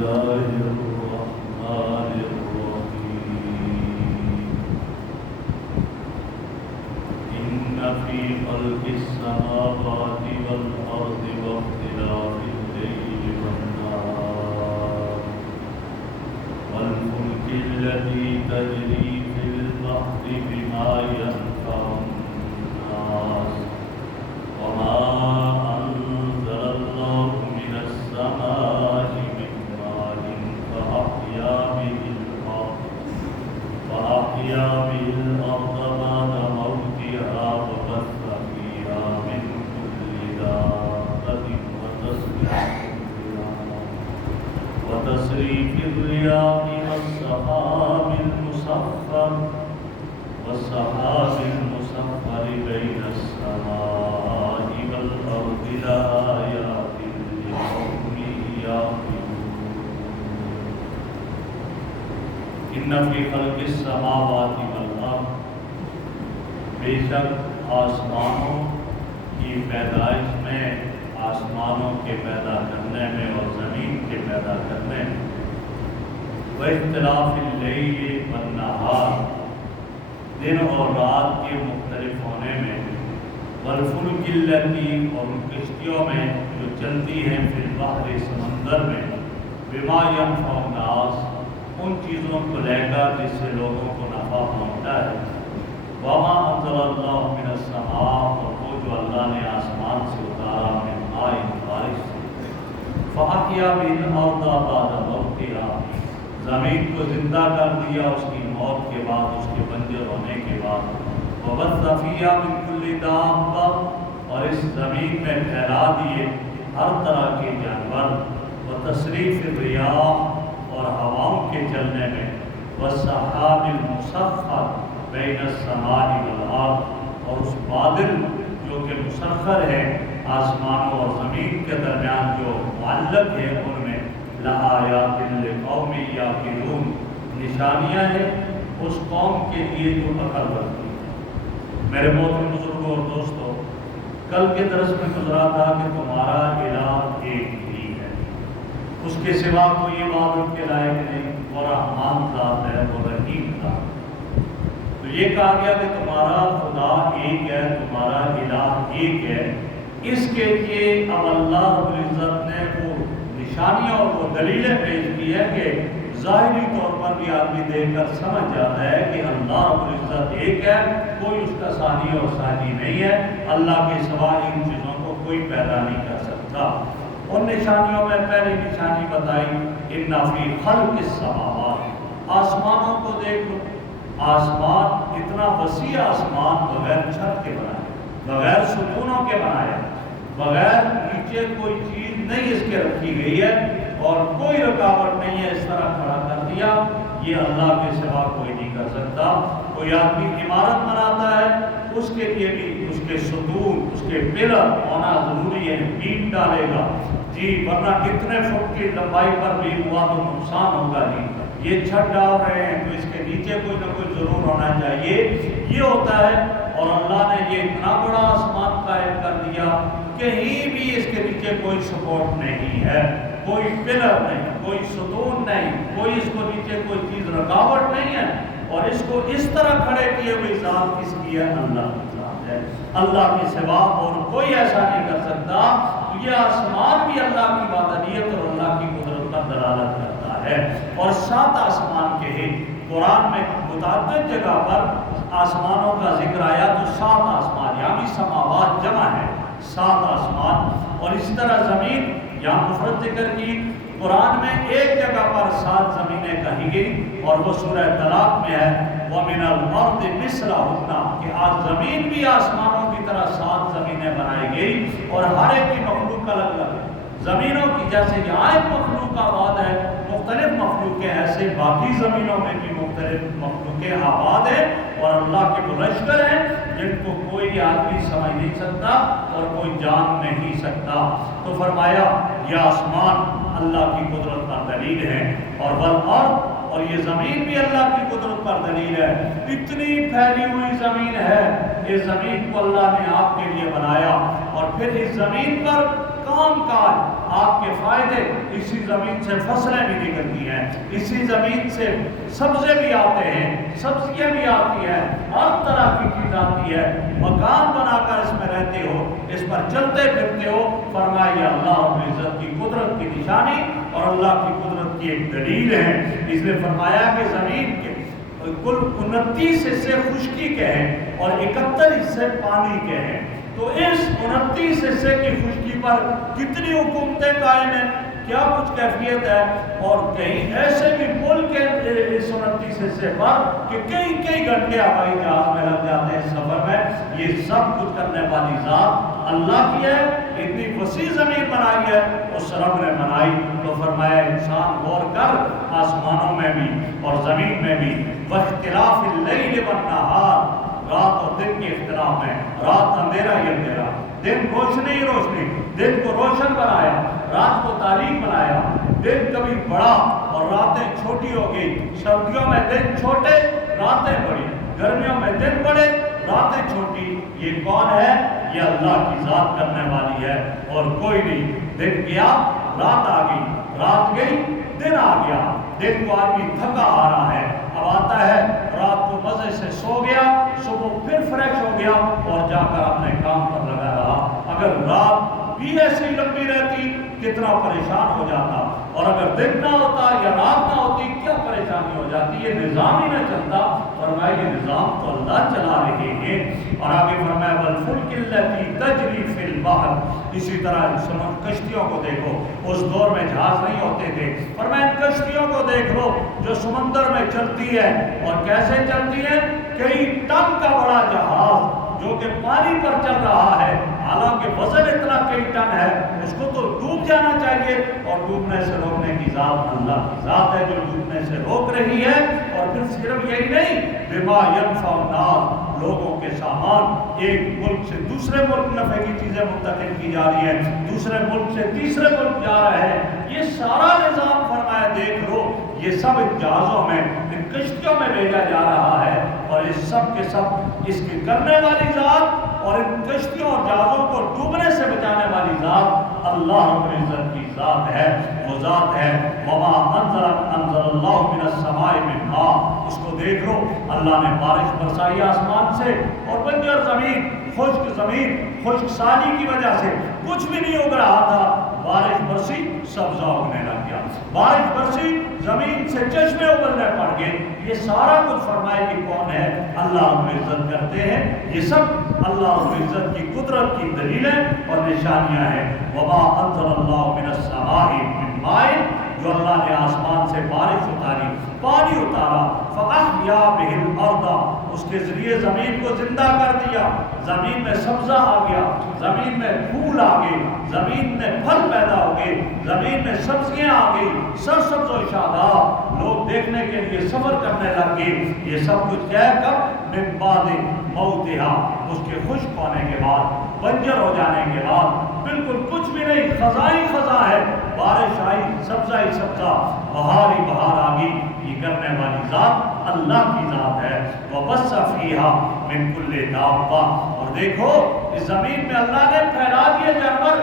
الله الرحمن الرحيم إن في خلق السماوات والأرض واختلاف الليل والنهار والفلك التي تجري في البحر بما ينفع الناس وما أنزل الله من السماء من ماء فأحيا به الأرض بعد موتها وبث فيها من كل دابة وتصريف الرياح والسحاب المسخر بين السماء والأرض لآيات لقوم يعقلون إن في خلق السماوات والأرض بے شک آسمانوں کی پیدائش میں، آسمانوں کے پیدا کرنے میں اور زمین کے پیدا کرنے میں، واختلاف اللیل والنہار، دن اور رات کے مختلف ہونے میں، والفلک التی، اور ان کشتیوں میں جو چلتی ہیں فی البحر، سمندر میں، بما ینفع الناس، ان چیزوں کو لے کر جس سے لوگوں کو نفع پہنچتا ہے، وما انزل اللہ من السماء، اور وہ جو اللہ نے آسمان سے اتارا، من ماء، بارش سے، فأحیا به الأرض بعد موتها، زمین کو زندہ کر دیا اس کی موت کے بعد، اس کے بنجر ہونے کے بعد، وبث فیہا من کل دابہ، اور اس زمین میں پھیلا دیے ہر طرح کے جانور، وتصریف الریاح، اور ہواؤں کے چلنے میں، والسحاب المسخر بین السماء والارض، اور اس بادل جو کہ مسخر ہے آسمانوں اور زمین کے درمیان جو معلق ہے، ان میں لآیات لقوم یعقلون، نشانیاں ہیں اس قوم کے لیے جو عقل رکھتی ہے۔ میرے محترم بزرگوں اور دوستوں، کل کے درس میں گزرا تھا کہ تمہارا الہ ایک ہی ہے، اس کے سوا کوئی عبادت کے لائق نہیں، وہ رحمان ذات ہے، وہ رحیم ذات ہے۔ تو یہ کہا گیا کہ تمہارا خدا ایک ہے، تمہارا الہ ایک ہے، اس کے لیے اب اللہ رب العزت نے وہ نشانیاں اور وہ دلیلیں پیش کی ہے کہ ظاہری طور پر بھی آدمی دیکھ کر سمجھ جاتا ہے کہ اللہ رب العزت ایک ہے، کوئی اس کا ثانی اور ثانی نہیں ہے، اللہ کے سوا ان چیزوں کو کوئی پیدا نہیں کر سکتا۔ ان نشانیوں میں پہلی نشانی بتائی ان فی خلق السماوات، آسمانوں کو دیکھ لو، آسمان اتنا وسیع آسمان بغیر چھت کے بنایا، بغیر ستونوں کے بنایا، بغیر نیچے کوئی چیز نہیں اس کے رکھی گئی ہے اور کوئی رکاوٹ نہیں ہے، اس طرح کھڑا کر دیا، یہ اللہ کے سوا کوئی نہیں کر سکتا۔ کوئی آدمی عمارت بناتا ہے، اس کے لیے بھی اس کے ستون، اس کے پلر ہونا ضروری ہے، بیٹ ڈالے گا جی، ورنہ کتنے فٹ کی لمبائی پر بھی ہوا تو نقصان ہوگا جی۔ یہ چھت ڈال رہے ہیں تو اس کے نیچے کوئی نہ کوئی ضرور ہونا چاہیے، یہ ہوتا ہے۔ اور اللہ نے یہ اتنا بڑا آسمان قائم کر دیا، کہیں بھی اس کے نیچے کوئی سپورٹ نہیں ہے، کوئی پلر نہیں، کوئی ستون نہیں، کوئی اس کو نیچے کوئی چیز رکاوٹ نہیں ہے، اور اس کو اس طرح کھڑے کیے ہوئے ذات کس کی ہے؟ اللہ کی ذات ہے، اللہ کے سوا اور کوئی ایسا نہیں کر سکتا۔ یہ آسمان بھی اللہ کی وحدانیت اور اللہ کی قدرت پر دلالت کرتا ہے۔ اور 7 آسمان کے ہیں، قرآن میں متعدد جگہ پر آسمانوں کا ذکر آیا تو 7 آسمان، یعنی سماوات جمع ہے، 7 آسمان۔ اور اس طرح زمین یہاں مفرد ذکر کی، قرآن میں ایک جگہ پر 7 زمینیں کہی گئی، اور وہ سورہ طلاق میں ہے وَمِنَ الْأَرْضِ مِثْلَهُنَّ، کہ آج زمین بھی آسمانوں کی طرح 7 زمینیں بنائی گئی، اور ہر ایک کی مخلوق الگ الگ ہے۔ زمینوں کی جیسے یہاں ایک مخلوق آباد ہے، مختلف مخلوقیں، ایسے باقی زمینوں میں بھی مختلف مخلوقیں آباد ہیں، اور اللہ کے وہ لشکر ہیں جن کو کوئی آدمی سمجھ نہیں سکتا اور کوئی جان نہیں سکتا۔ تو فرمایا یہ آسمان اللہ کی قدرت پر دلیل ہے، اور والارض، اور یہ زمین بھی اللہ کی قدرت پر دلیل ہے۔ اتنی پھیلی ہوئی زمین ہے، اس زمین کو اللہ نے آپ کے لیے بنایا، اور پھر اس زمین پر کام کاج آپ کے فائدے، اسی زمین سے فصلیں بھی نکلتی ہیں، اسی زمین سے سبزے بھی آتے ہیں، سبزیاں بھی آتی ہیں، ہر طرح کی چیز آتی ہے، مکان بنا کر اس میں رہتے ہو، اس پر چلتے پھرتے ہو۔ فرمایا یہ اللہ رب العزت کی قدرت کی نشانی اور اللہ کی قدرت کی ایک دلیل ہے۔ اس لیے فرمایا کہ زمین کے کل 29 حصے خشکی کے ہیں اور 71 حصے پانی کے ہیں، تو اس 29 حصے کی خشکی پر کتنی حکومتیں قائم ہیں، کیا کچھ کیفیت ہے، اور کہیں ایسے بھی ملک ہیں اس 29 حصے پر کہ کئی گھنٹے ہوائی جہاز میں لگ جاتے ہیں سفر میں۔ یہ سب کچھ کرنے والی ذات اللہ کی ہے، اتنی وسیع زمین بنائی ہے اس رب نے بنائی۔ تو فرمایا انسان غور کر، آسمانوں میں بھی اور زمین میں بھی واختلاف اللیل والنہار، رات اور دن کے اختلاف میں، رات اندھیرا ہی اندھیرا، دن روشنی ہی روشنی، دن کو روشن بنایا، رات کو تاریک بنایا، دن کبھی بڑا اور راتیں چھوٹی ہو گئی، سردیوں میں دن چھوٹے راتیں بڑی، گرمیوں میں دن بڑے راتیں چھوٹی۔ یہ کون ہے؟ یہ اللہ کی ذات کرنے والی ہے اور کوئی نہیں۔ دن گیا رات آ گئی، رات گئی دن آ گیا، دن کو آدمی تھکا آ رہا ہے، اب آتا ہے رات کو مزے سے سو گیا، صبح پھر فریش ہو گیا اور جا کر اپنے کام پر لگا رہا۔ اگر رات بھی ایسی لمبی رہتی کتنا پریشان ہو جاتا، اور اگر دن نہ ہوتا یا رات نہ ہوتی کیا پریشانی ہو جاتی، یہ نظام ہی نہ چلتا۔ فرمایا یہ نظام تو اللہ چلا رہے ہیں۔ اور آگے فرمایا والفلک التی تجری فی البحر، اسی طرح کشتیوں کو دیکھو، اس دور میں جہاز نہیں ہوتے تھے، فرمایا ان کشتیوں کو دیکھ لو جو سمندر میں چلتی ہے، اور کیسے چلتی ہے؟ کئی ٹن کا بڑا جہاز جو کہ پانی پر چل رہا ہے، حالانکہ وزن اتنا کئی ٹن ہے، اس کو تو ڈوب جانا چاہیے، اور ڈوبنے سے روکنے کی ذات اللہ کی ذات ہے جو ڈوبنے سے روک رہی ہے۔ اور پھر صرف یہی نہیں، بما ينفع الناس، لوگوں کے سامان ایک ملک سے دوسرے ملک نفع کی چیزیں منتقل کی جا رہی ہیں، دوسرے ملک سے تیسرے ملک جا رہے ہیں، یہ سارا نظام فرمایا دیکھ لو، یہ سب ان جہازوں میں، ان کشتیوں میں بھیجا جا رہا ہے، اور اس سب کے سب اس کی کرنے والی ذات اور ان کشتیوں اور جہازوں کو ڈوبنے سے بچانے والی ذات اللہ رب العزت کی ذات ہے۔ وہ ذات ہے وما انزل اللہ من السماء من ماء، اس کو دیکھ لو، اللہ نے بارش برسائی آسمان سے، اور بنجر زمین، خشک سالی کی وجہ سے کچھ بھی نہیں اگ رہا تھا، بارش برسی سبزہ اگنے لگ گیا، بارش برسی زمین سے چشمے ابلنے پڑ گئے۔ یہ سارا کچھ فرمائے کہ کون ہے؟ اللہ رب العزت کرتے ہیں۔ یہ سب اللہ رب العزت کی قدرت کی دلیلیں اور نشانیاں ہیں۔ وما انزل اللہ من السماء من ماء، جو اللہ نے آسمان سے بارش اتاری، پانی اتارا، فاحیا بہ الارض، اس کے ذریعے زمین کو زندہ کر دیا، زمین میں سبزہ آ گیا، زمین میں پھول آ گئے، زمین میں پھل پیدا ہو گئے، زمین میں سبزیاں آ گئی، سرسبز و شاداب، لوگ دیکھنے کے لیے سفر کرنے لگ گئے۔ یہ سب کچھ کیا ہے؟ کب؟ من بعد موتہا، اس کے خشک ہونے کے بعد، بنجر ہو جانے کے بعد، بالکل کچھ بھی نہیں، خزاں ہی خزاں ہے، بارش آئی، سبزہ ہی سبزہ، بہار ہی بہار آ گئی۔ یہ کرنے والی ذات اللہ کی ذات ہے۔ وَبَثَّ فِيهَا مِن كُلِّ دَابَّةٍ، اور دیکھو اس زمین میں اللہ نے پھیلا دیے جانور،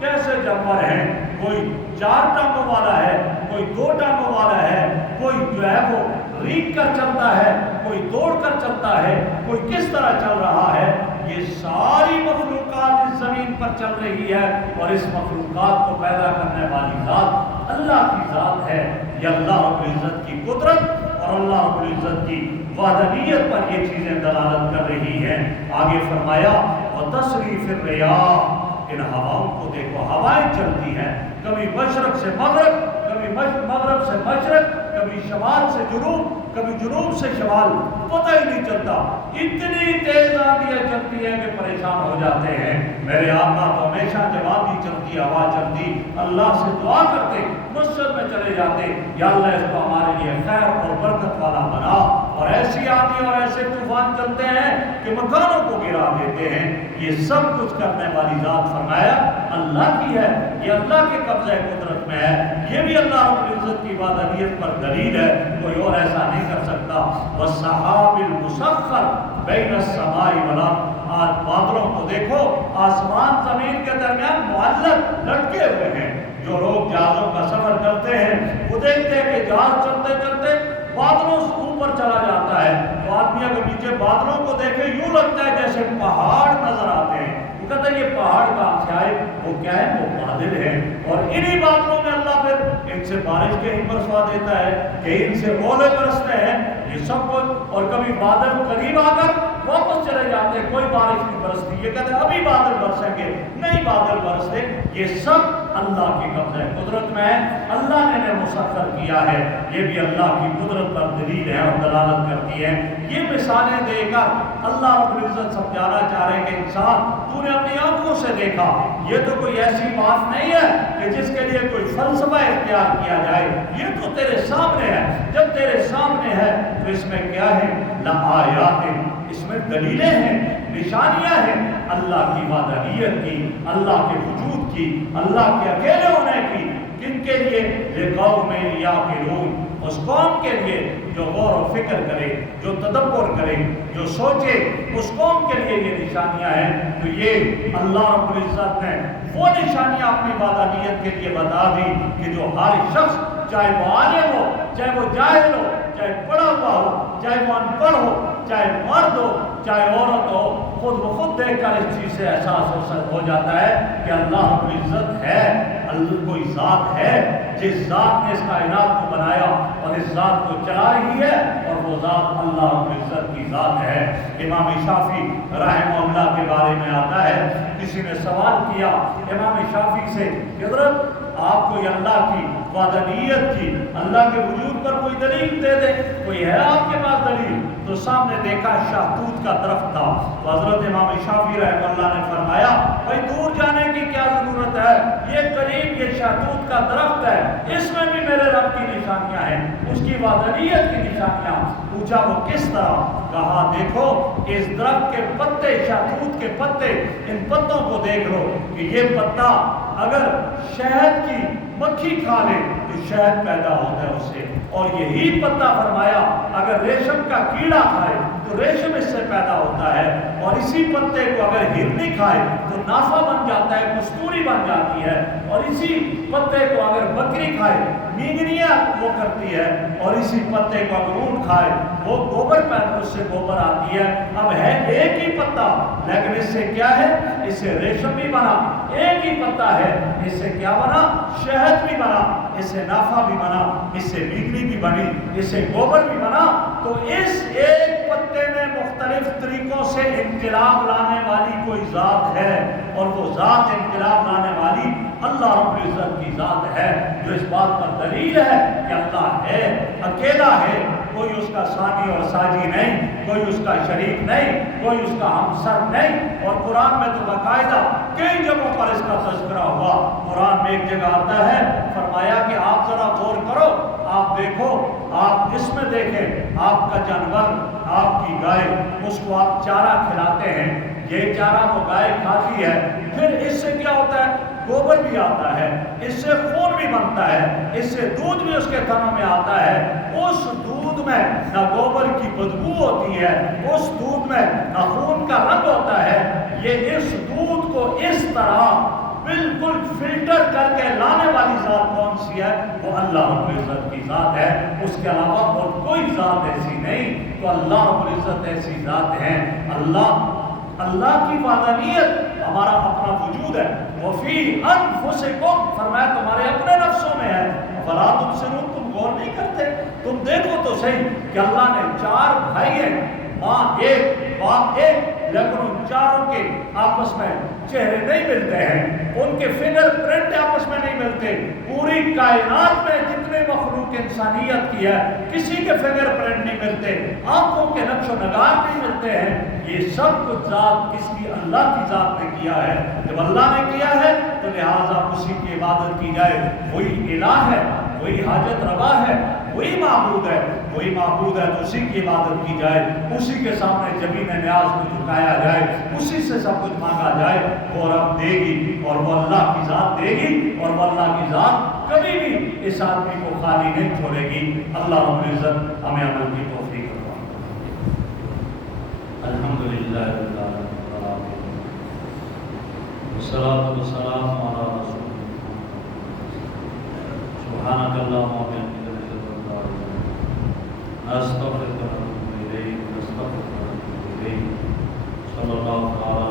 کیسے جانور ہیں، کوئی 4 ٹانگوں والا ہے، کوئی 2 ٹانگوں والا ہے، کوئی جو ہے وہ ریگ کر چلتا ہے، کوئی دوڑ کر چلتا ہے، کوئی کس طرح چل رہا ہے۔ یہ ساری مخلوقات اس زمین پر چل رہی ہے، اور اس مخلوقات کو پیدا کرنے والی ذات اللہ کی ذات ہے۔ یہ اللہ رب العزت کی قدرت اور اللہ رب العزت کی وحدانیت پر یہ چیزیں دلالت کر رہی ہیں۔ آگے فرمایا وتصریف الریاح، ان ہواؤں کو دیکھو، ہوائیں چلتی ہیں، کبھی مشرق سے مغرب، کبھی مغرب سے مشرق، کبھی شمال سے جنوب، کبھی جنوب سے شمال، پتہ ہی نہیں چلتا، اتنی تیز آندیاں چلتی ہیں کہ پریشان ہو جاتے ہیں۔ میرے آقا تو ہمیشہ جب آندھی چلتی، ہوا چلتی، اللہ سے دعا کرتے، مسجد میں چلے جاتے، یا اللہ اس کو ہمارے لیے خیر اور برکت والا بنا، اور ایسی آندھی اور ایسے طوفان چلتے ہیں کہ مکانوں کو گرا دیتے ہیں، یہ سب کچھ کرنے والی ذات فرمایا اللہ کی ہے، یہ اللہ کے قبضہ قدرت میں ہے، یہ بھی اللہ رب العزت کی وحدانیت پر دلیل ہے، کوئی اور ایسا نہیں کر سکتا۔ والسحاب المسخر بین السماء والارض، آج بادلوں کو دیکھو، آسمان زمین کے درمیان معلق لٹکے ہوئے ہیں۔ جو لوگ جہازوں کا سفر کرتے ہیں وہ دیکھتے ہیں کہ جہاز چلتے چلتے بادلوں سے اوپر چلا جاتا ہے، تو آدمی اگر نیچے بادلوں کو دیکھے یوں لگتا ہے جیسے پہاڑ نظر آتے ہیں، وہ کہتا ہے یہ پہاڑ کہاں سے آئے؟ وہ کیا ہے؟ وہ بادل ہیں، اور انہی بادلوں میں اللہ پھر ان سے بارش کہیں برسوا دیتا ہے، کہیں ان سے اولے برستے ہیں، یہ سب کچھ۔ اور کبھی بادل قریب آ کر واپس چلے جاتے ہیں، کوئی بارش نہیں برستی، یہ کہتے ہیں ابھی بادل برسیں گے، نہیں بادل برستے۔ یہ سب اللہ کی قبضہ قدرت میں ہے، اللہ نے مسخر کیا ہے، یہ بھی اللہ کی قدرت پر دلیل ہے اور دلالت کرتی ہے۔ یہ مثالیں دے کر اللہ رب العزت سمجھانا چاہ رہے ہیں کہ انسان تو نے اپنی آنکھوں سے دیکھا، یہ تو کوئی ایسی بات نہیں ہے کہ جس کے لیے کوئی فلسفہ اختیار کیا جائے، یہ تو تیرے سامنے ہے، جب تیرے سامنے ہے تو اس میں کیا ہے؟ لآیات، اس میں دلیلیں ہیں، نشانیاں ہیں اللہ کی وحدانیت کی، اللہ کے وجود کی، اللہ کے اکیلے ہونے کی۔ کن کے لیے؟ لقوم یعقلون، اس قوم کے لیے جو غور و فکر کرے، جو تدبر کرے، جو سوچے، اس قوم کے لیے یہ نشانیاں ہیں۔ تو یہ اللہ رب العزت نے وہ نشانیاں اپنی وحدانیت کے لیے بتا دی کہ جو ہر شخص، چاہے وہ عالم ہو، چاہے وہ جاہل ہو، چاہے پڑھا ہوا ہو، چاہے وہ ان پڑھ ہو، چاہے مرد ہو، چاہے عورت ہو، خود بخود دیکھ کر اس چیز سے احساس ہو جاتا ہے کہ اللہ رب العزت ہے، اللہ کوئی ذات ہے، جس ذات نے اس کائنات کو بنایا اور اس ذات کو چلا رہی ہے، اور وہ ذات اللہ رب العزت کی ذات ہے۔ امام شافعی رحمہ اللہ کے بارے میں آتا ہے، کسی نے سوال کیا امام شافعی سے کہ حضرت آپ کو اللہ کی وحدانیت کی، اللہ کے وجود پر کوئی دلیل دے دے، کوئی ہے آپ کے پاس دلیل؟ تو سامنے دیکھا شہتوت کا درخت تھا، تو حضرت امام شافعی رحمہ اللہ نے فرمایا بھائی دور جانے کی کیا ضرورت ہے، یہ قریب یہ شہتوت کا درخت ہے، اس میں بھی میرے رب کی نشانیاں ہیں، اس کی وحدانیت کی نشانیاں۔ پوچھا وہ کس طرح؟ کہا دیکھو اس درخت کے پتے، شہتوت کے پتے، ان پتوں کو دیکھ لو کہ یہ پتا اگر شہد کی مکھی کھا لے تو شہد پیدا ہوتا ہے اس سے، اور یہی پتا فرمایا اگر ریشم کا کیڑا کھائے تو ریشم اس سے پیدا ہوتا ہے، اور اسی پتے کو اگر ہرنی کھائے تو نافہ بن جاتا ہے، کستوری بن جاتی ہے، اور اسی پتے کو اگر بکری کھائے مینگنیاں وہ کرتی ہے، اور اسی پتے کو اگر اونٹ کھائے وہ گوبر پیدا، اس سے گوبر آتی ہے۔ اب ہے ایک ہی پتا، لیکن اس سے کیا ہے؟ اس سے ریشم بھی بنا، ایک ہی پتا ہے، اس سے کیا بنا؟ شہد بھی بنا، اس سے نافع بھی بنا، اس سے مینگنی بھی بنی، اس سے گوبر بھی بنا۔ تو اس ایک پتے میں مختلف طریقوں سے انقلاب لانے والی کوئی ذات ہے، اور وہ ذات انقلاب لانے والی اللہ رب العزت کی ذات ہے، جو اس بات پر دلیل ہے کہ اللہ ہے، اکیلا ہے، کوئی اس کا ثانی اور ساجی نہیں، کوئی اس کا شریک نہیں، کوئی اس کا ہمسر نہیں۔ اور قرآن میں تو باقاعدہ کئی جگہوں پر اس کا تذکرہ ہوا۔ قرآن میں ایک جگہ آتا ہے، فرمایا کہ آپ ذرا غور کرو، آپ دیکھو، آپ اس میں دیکھیں، آپ کا جانور، آپ کی گائے، اس کو آپ چارہ کھلاتے ہیں، یہ چارہ وہ گائے کھاتی ہے، پھر اس سے کیا ہوتا ہے؟ گوبر بھی آتا ہے، اس سے خون بھی بنتا ہے، اس سے دودھ بھی اس کے تھنوں میں آتا ہے۔ اس دودھ میں نہ گوبر کی بدبو ہوتی ہے، اس دودھ میں نہ خون کا رنگ ہوتا ہے۔ یہ اس دودھ کو اس طرح بالکل فلٹر کر کے لانے والی ذات کون سی ہے؟ وہ اللہ رب العزت کی ذات ہے، اس کے علاوہ اور کوئی ذات ایسی نہیں۔ تو اللہ رب العزت ایسی ذات ہے، اللہ کی وحدانیت ہمارا اپنا وجود ہے۔ وفی انفسکم، فرمایا تمہارے اپنے نفسوں میں ہے، فلا تبصرون، تم غور نہیں کرتے؟ تم دیکھو تو صحیح کہ اللہ نے چار بھائی ہیں، ماں ایک، باپ ایک، لیکن ان چاروں کے آپس میں چہرے نہیں ملتے ہیں، ان کے فنگر پرنٹ آپس میں نہیں ملتے۔ پوری کائنات میں جتنے مخلوق انسانیت کی ہے کسی کے فنگر پرنٹ نہیں ملتے، آنکھوں کے نقش و نگار نہیں ملتے ہیں۔ یہ سب کچھ ذات کس کی؟ اللہ کی ذات نے کیا ہے۔ جب اللہ نے کیا ہے تو لہٰذا اسی کی عبادت کی جائے، وہی الہ ہے، وہی حاجت روا ہے، وہی معبود ہے۔ کوئی معبود ہے تو اسی کی عبادت کی جائے، اسی کے سامنے زمین نیاز کو جھکایا جائے، اسی سے سب کچھ مانگا جائے، وہ رب دے گی اور وہ اللہ کی ذات دے گی، اور وہ اللہ کی ذات کبھی بھی اس آدمی کو خالی نہیں چھوڑے گی۔ اللہ رب العزت ہمیں عمل کی توفیق عطا فرمائے۔ الحمدللہ رب العالمین والصلاۃ والسلام علی رسول سبحانک اللہم وبحمدک نشہد ان لا الہ الا انت نستغفرک ونتوب الیک صلی اللہ تعالی